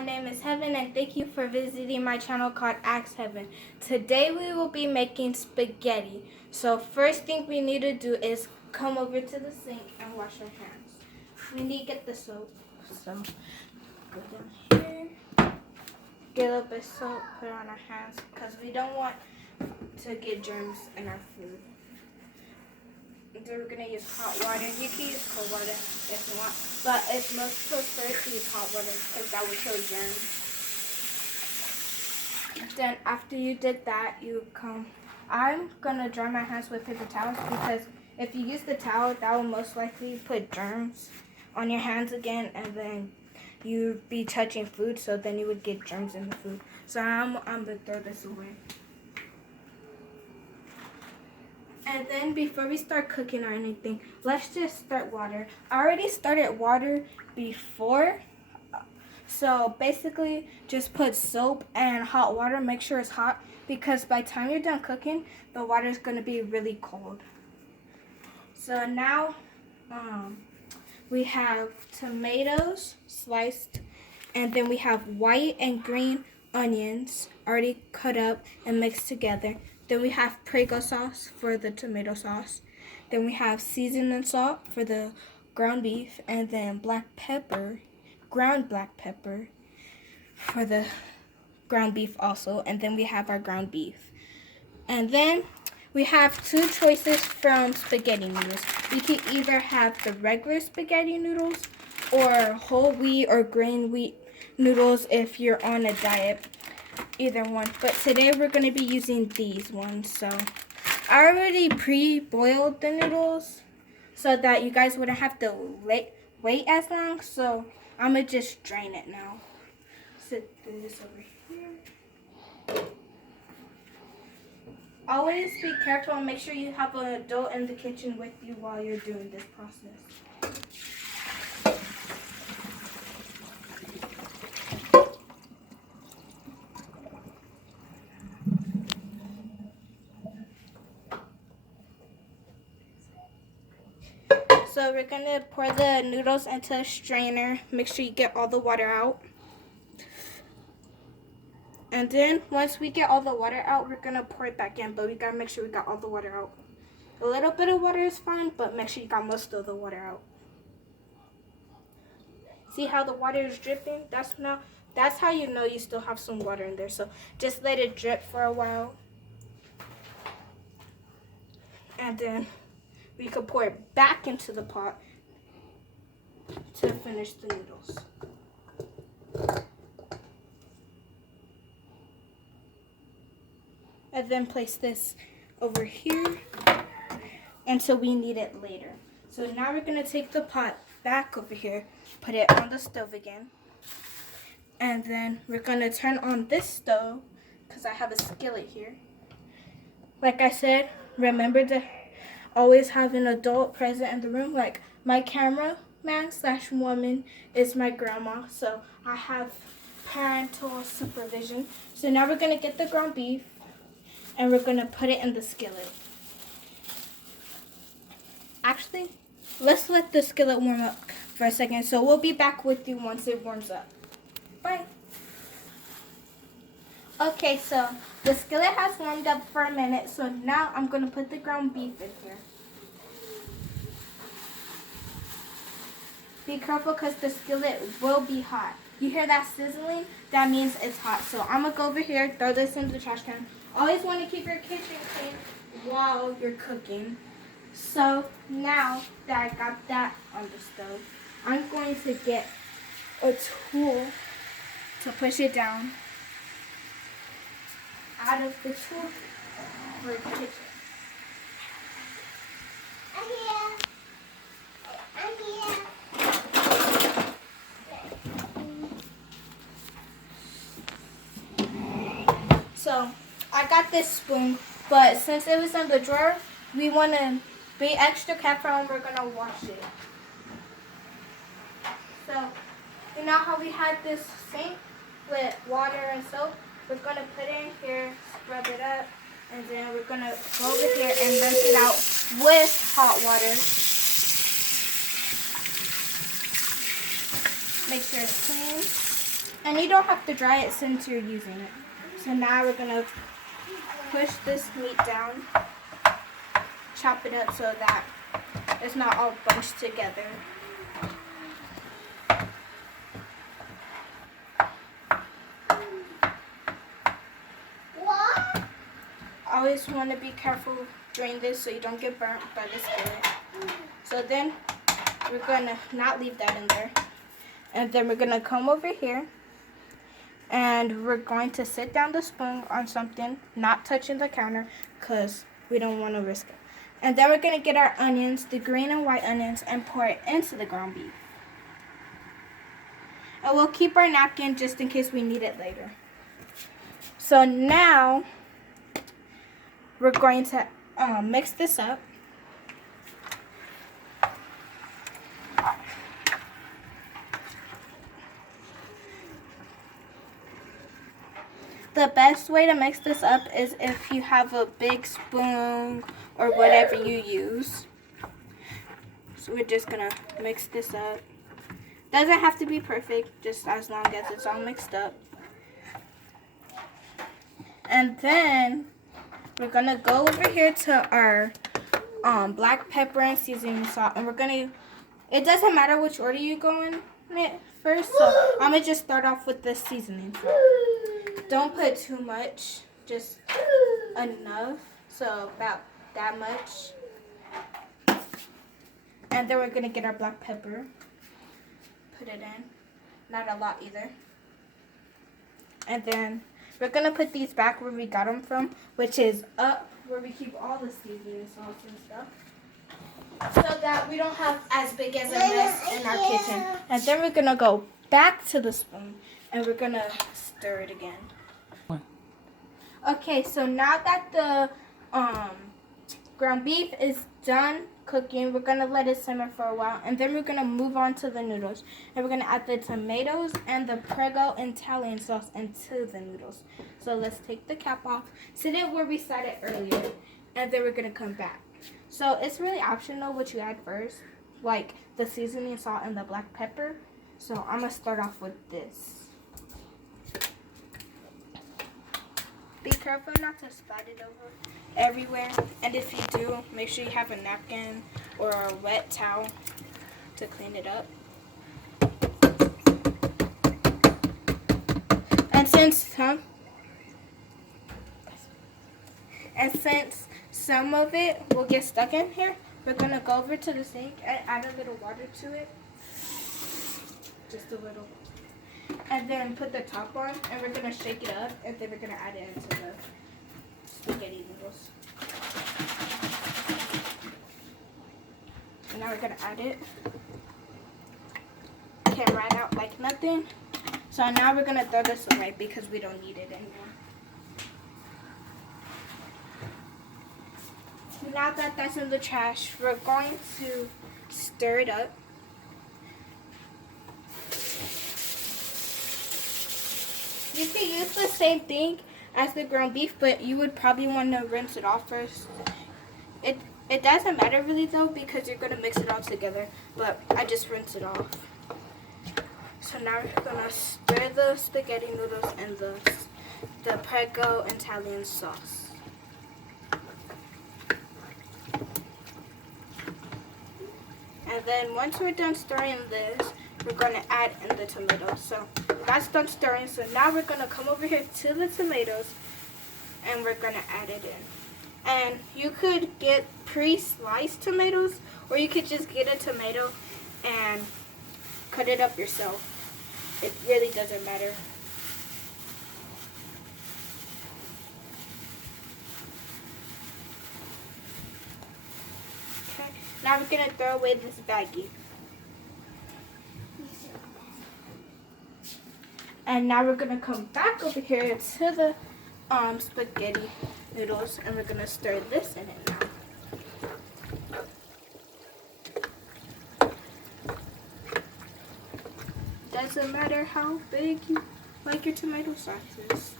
my name is Heaven and thank you for visiting my channel called Ask Heaven. Today we will be making spaghetti. So first thing we need to do is come over to the sink and wash our hands. We need to get the soap. So go down here, get a little bit of soap, put it on our hands because we don't want to get germs in our food. Then we're going to use hot water. You can use cold water if you want, but it's most preferred to use hot water because that will kill germs. Then after you did that, I'm going to dry my hands with paper towels because if you use the towel, that will most likely put germs on your hands again, and then you'd be touching food, so then you would get germs in the food. So I'm going to throw this away. And then before we start cooking or anything, let's just start water. I already started water before. So basically just put soap and hot water. Make sure it's hot because by the time you're done cooking, the water is going to be really cold. So now we have tomatoes sliced, and then we have white and green onions already cut up and mixed together. Then we have Prego sauce for the tomato sauce. Then we have seasoning salt for the ground beef, and then black pepper, ground black pepper for the ground beef also. And then we have our ground beef. And then we have two choices from spaghetti noodles. You can either have the regular spaghetti noodles or whole wheat or grain wheat noodles if you're on a diet. Either one, but today we're going to be using these ones. So I already pre-boiled the noodles so that you guys wouldn't have to wait as long. So I'm going to just drain it now. Sit this over here. Always be careful and make sure you have an adult in the kitchen with you while you're doing this process. So we're going to pour the noodles into a strainer. Make sure you get all the water out. And then once we get all the water out, we're going to pour it back in. But we got to make sure we got all the water out. A little bit of water is fine, but make sure you got most of the water out. See how the water is dripping? That's how you know you still have some water in there. So just let it drip for a while. And then we could pour it back into the pot to finish the noodles. And then place this over here until we need it later. So now we're going to take the pot back over here, put it on the stove again. And then we're going to turn on this stove because I have a skillet here. Like I said, remember to always have an adult present in the room. Like my cameraman/woman is my grandma, so I have parental supervision. So now we're going to get the ground beef and we're going to put it in the skillet. Actually, let's let the skillet warm up for a second. So we'll be back with you once it warms up. Bye. Okay, so the skillet has warmed up for a minute, so now I'm going to put the ground beef in here. Be careful because the skillet will be hot. You hear that sizzling? That means it's hot. So I'm going to go over here, throw this into the trash can. Always want to keep your kitchen clean while you're cooking. So now that I got that on the stove, I'm going to get a tool to push it down out of the tool for the kitchen. I'm here. So I got this spoon, but since it was in the drawer, we want to be extra careful and we're going to wash it. So you know how we had this sink with water and soap? We're going to put it in here, scrub it up, and then we're going to go over here and rinse it out with hot water. Make sure it's clean. And you don't have to dry it since you're using it. So now we're gonna push this meat down, chop it up so that it's not all bunched together. Always want to be careful during this so you don't get burnt by the skillet. So then we're gonna not leave that in there. And then we're gonna come over here and we're going to sit down the spoon on something, not touching the counter because we don't want to risk it. And then we're gonna get our onions, the green and white onions, and pour it into the ground beef. And we'll keep our napkin just in case we need it later. So now we're going to mix this up. The best way to mix this up is if you have a big spoon or whatever you use. So we're just gonna mix this up. Doesn't have to be perfect, just as long as it's all mixed up. And then we're gonna go over here to our black pepper and seasoning salt, and we're gonna, it doesn't matter which order you go in it first, so I'm gonna just start off with the seasoning salt. Don't put too much, just enough, so about that much. And then we're gonna get our black pepper, put it in, not a lot either. And then we're gonna put these back where we got them from, which is up where we keep all the seasoning sauce and stuff, so that we don't have as big as a mess in our kitchen. And then we're gonna go back to the spoon and we're gonna stir it again. Okay, so now that the ground beef is done cooking, we're gonna let it simmer for a while, and then we're gonna move on to the noodles, and we're gonna add the tomatoes and the Prego Italian sauce into the noodles. So let's take the cap off, sit it where we set it earlier, and then we're gonna come back. So it's really optional what you add first, like the seasoning salt and the black pepper. So I'm gonna start off with this. Be careful not to splatter it over everywhere, and if you do, make sure you have a napkin or a wet towel to clean it up. And since some of it will get stuck in here, we're gonna go over to the sink and add a little water to it, just a little. And then put the top on, and we're gonna shake it up, and then we're gonna add it into the spaghetti noodles. And now we're gonna add it. Came right out like nothing. So now we're gonna throw this away because we don't need it anymore. Now that that's in the trash, we're going to stir it up. You can use the same thing as the ground beef, but you would probably want to rinse it off first. It doesn't matter really though, because you're going to mix it all together, but I just rinse it off. So now we're going to stir the spaghetti noodles and the Prego Italian sauce. And then once we're done stirring this, we're going to add in the tomatoes. So that's done stirring. So now we're going to come over here to the tomatoes and we're going to add it in. And you could get pre-sliced tomatoes, or you could just get a tomato and cut it up yourself. It really doesn't matter. Okay, now we're going to throw away this baggie. And now we're going to come back over here to the spaghetti noodles, and we're going to stir this in it now. Doesn't matter how big you like your tomato sauce is.